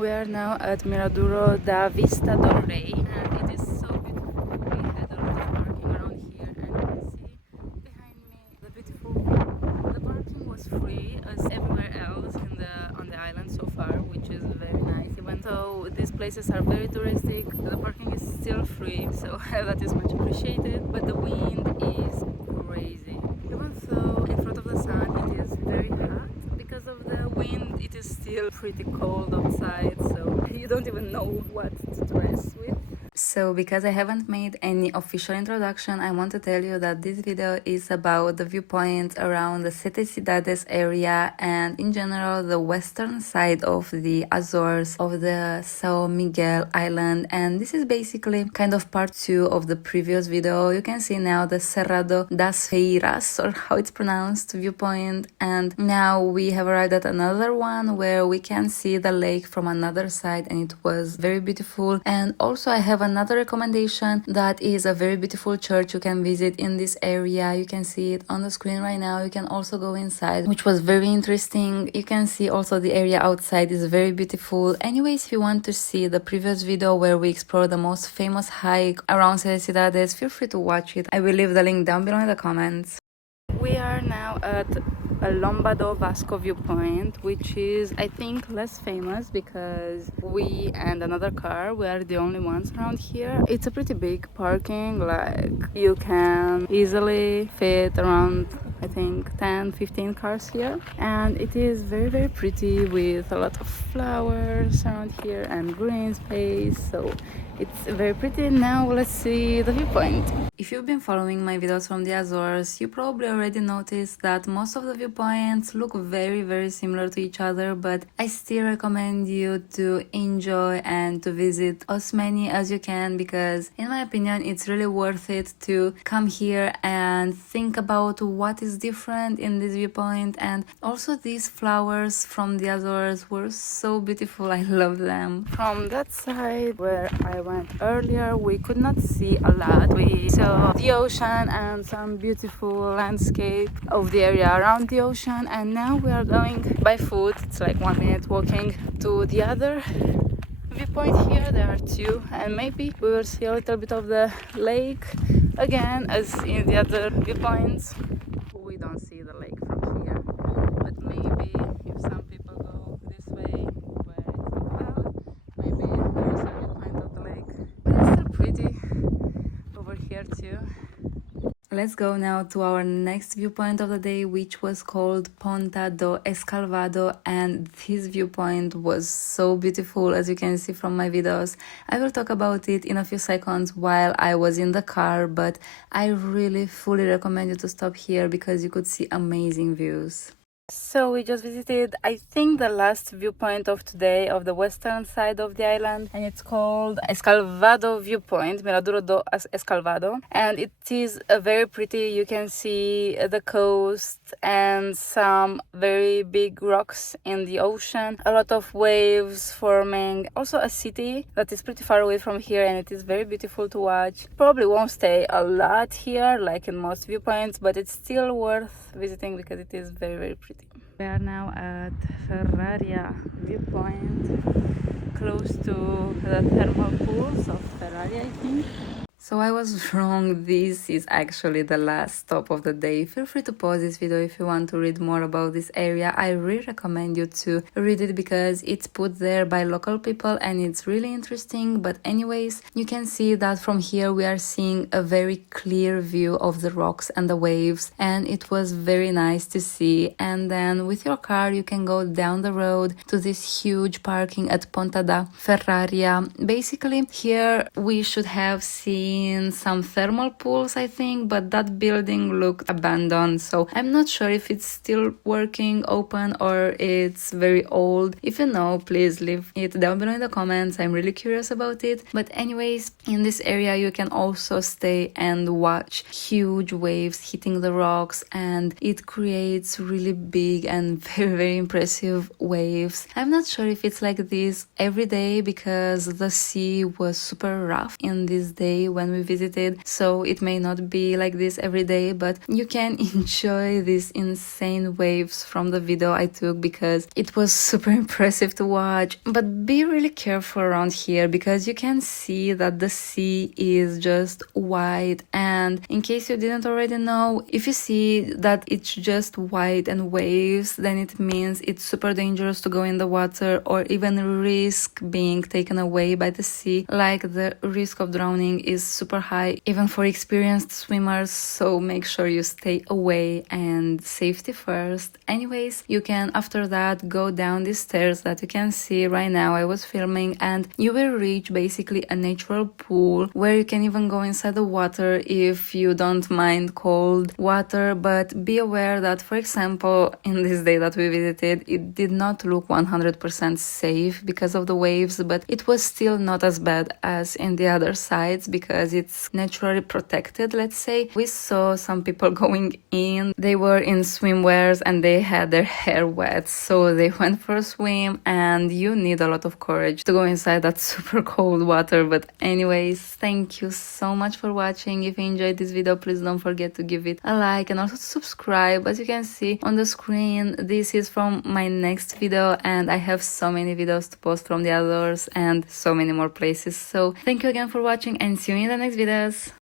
We are now at Miradouro da Vista do Rei, and it is so beautiful. We had a lot of parking around here, and you can see behind me the beautiful view. The parking was free as everywhere else on the island so far, which is very nice. Even though these places are very touristic, the parking is still free, so that is much appreciated. But the wind is crazy. Even though in front of the sun it is very hot, because of the wind it is still pretty cold outside, so you don't even know what to dress with. So because I haven't made any official introduction, I want to tell you that this video is about the viewpoints around the Sete Cidades area and in general the western side of the Azores of the São Miguel island, and this is basically kind of part 2 of the previous video. You can see now the Serrado das Freiras, or how it's pronounced, viewpoint, and now we have arrived at another one where we can see the lake from another side, and it was very beautiful. And also I have another recommendation that is a very beautiful church you can visit in this area. You can see it on the screen right now. You can also go inside, which was very interesting. You can see also the area outside is very beautiful. Anyways, if you want to see the previous video where we explore the most famous hike around Sete Cidades, feel free to watch it. I will leave the link down below in the comments. We are now at a Lombado Vasco viewpoint, which is, I think, less famous because we and another car, we are the only ones around here. It's a pretty big parking, like you can easily fit around, I think, 10-15 cars here, and it is very pretty with a lot of flowers around here and green space, so it's very pretty. Now let's see the viewpoint. If you've been following my videos from the Azores, you probably already noticed that most of the viewpoints look very similar to each other, but I still recommend you to enjoy and to visit as many as you can, because in my opinion it's really worth it to come here and think about what is different in this viewpoint. And also these flowers from the Azores were so beautiful. I love them. From that side where I went earlier, we could not see a lot. We saw the ocean and some beautiful landscape of the area around the ocean, and now we are going by foot. It's like 1 minute walking to the other viewpoint. Here there are 2, and maybe we will see a little bit of the lake again as in the other viewpoints. We don't see the lake from here, but maybe if some people go this way where it's not cloud, maybe there is a viewpoint of the lake. But it's still pretty over here too. Let's go now to our next viewpoint of the day, which was called Ponta do Escalvado, and this viewpoint was so beautiful, as you can see from my videos. I will talk about it in a few seconds while I was in the car, but I really fully recommend you to stop here because you could see amazing views. So we just visited, I think, the last viewpoint of today of the western side of the island, and it's called Escalvado viewpoint, Miradouro do Escalvado, and it is very pretty. You can see the coast and some very big rocks in the ocean, a lot of waves forming, also a city that is pretty far away from here, and it is very beautiful to watch. Probably won't stay a lot here like in most viewpoints, but it's still worth visiting because it is very pretty. We are now at Ferraria Viewpoint, close to the thermal pools of Ferraria, I think. So I was wrong, this is actually the last stop of the day. Feel free to pause this video if you want to read more about this area. I really recommend you to read it because it's put there by local people and it's really interesting. But anyways, you can see that from here we are seeing a very clear view of the rocks and the waves, and it was very nice to see. And then with your car you can go down the road to this huge parking at Ponta da Ferraria. Basically here we should have seen some thermal pools, I think, but that building looked abandoned, so I'm not sure if it's still working, open, or it's very old. If you know, please leave it down below in the comments. I'm really curious about it. But anyways, in this area you can also stay and watch huge waves hitting the rocks, and it creates really big and very impressive waves. I'm not sure if it's like this every day because the sea was super rough in this day when when we visited, so it may not be like this every day, but you can enjoy these insane waves from the video I took because it was super impressive to watch. But be really careful around here because you can see that the sea is just white, and in case you didn't already know, if you see that it's just white and waves, then it means it's super dangerous to go in the water or even risk being taken away by the sea. Like, the risk of drowning is super high even for experienced swimmers, so make sure you stay away and safety first. Anyways, you can after that go down these stairs that you can see right now. I was filming, and you will reach basically a natural pool where you can even go inside the water if you don't mind cold water. But be aware that, for example, in this day that we visited, it did not look 100% safe because of the waves, but it was still not as bad as in the other sides because it's naturally protected, let's say. We saw some people going in, they were in swimwears and they had their hair wet, so they went for a swim, and you need a lot of courage to go inside that super cold water. But anyways, thank you so much for watching. If you enjoyed this video, please don't forget to give it a like and also to subscribe. As you can see on the screen, this is from my next video, and I have so many videos to post from the Azores and so many more places. So thank you again for watching, and see you in the next videos.